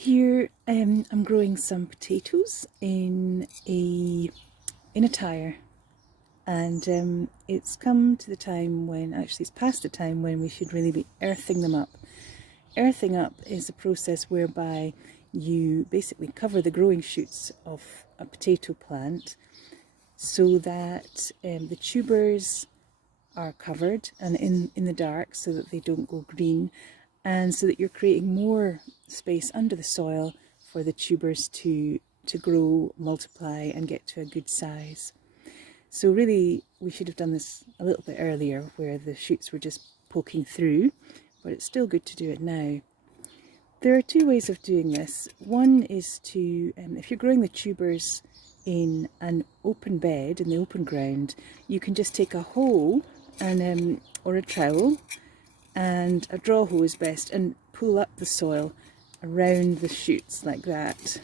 Here I'm growing some potatoes in a tire, and it's come to the time when, actually it's past the time when we should really be earthing them up. Earthing up is a process whereby you basically cover the growing shoots of a potato plant so that the tubers are covered and in the dark so that they don't go green, and so that you're creating more space under the soil for the tubers to grow, multiply and get to a good size. So really we should have done this a little bit earlier where the shoots were just poking through, but it's still good to do it now. There are two ways of doing this. One is to, if you're growing the tubers in an open bed, in the open ground, you can just take a hoe and or a trowel, and a draw hoe is best, and pull up the soil around the shoots like that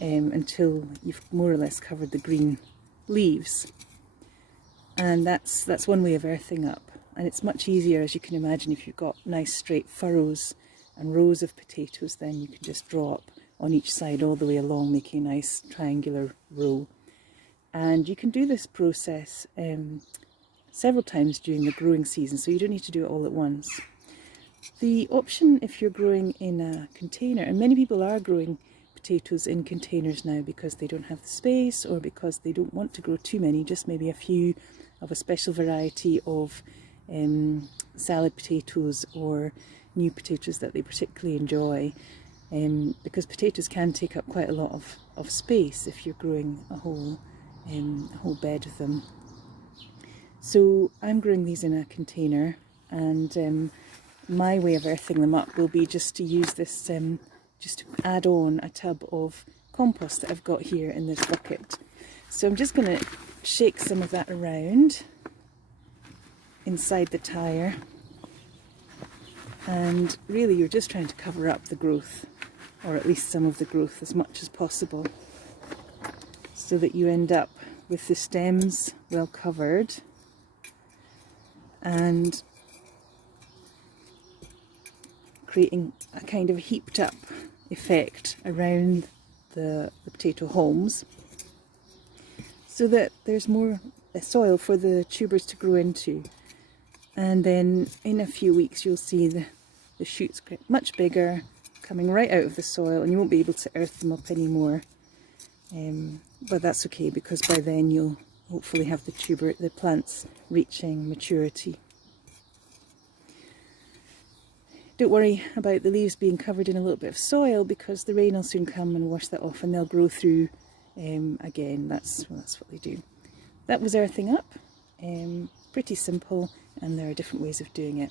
until you've more or less covered the green leaves. And that's one way of earthing up, and it's much easier, as you can imagine, if you've got nice straight furrows and rows of potatoes. Then you can just draw up on each side all the way along, making a nice triangular row. And you can do this process several times during the growing season, so you don't need to do it all at once. The option, if you're growing in a container, and many people are growing potatoes in containers now because they don't have the space, or because they don't want to grow too many, just maybe a few of a special variety of salad potatoes or new potatoes that they particularly enjoy, because potatoes can take up quite a lot of space if you're growing a whole bed of them. So I'm growing these in a container, and my way of earthing them up will be just to use this, just to add on a tub of compost that I've got here in this bucket. So I'm just going to shake some of that around inside the tire, and really you're just trying to cover up the growth, or at least some of the growth, as much as possible, so that you end up with the stems well covered and creating a kind of heaped up effect around the potato haulms, so that there's more soil for the tubers to grow into. And then in a few weeks you'll see the shoots get much bigger, coming right out of the soil, and you won't be able to earth them up anymore. But that's okay, because by then you'll hopefully have the plants reaching maturity. Don't worry about the leaves being covered in a little bit of soil, because the rain will soon come and wash that off, and they'll grow through again. That's what they do. That was earthing up. Pretty simple, and there are different ways of doing it.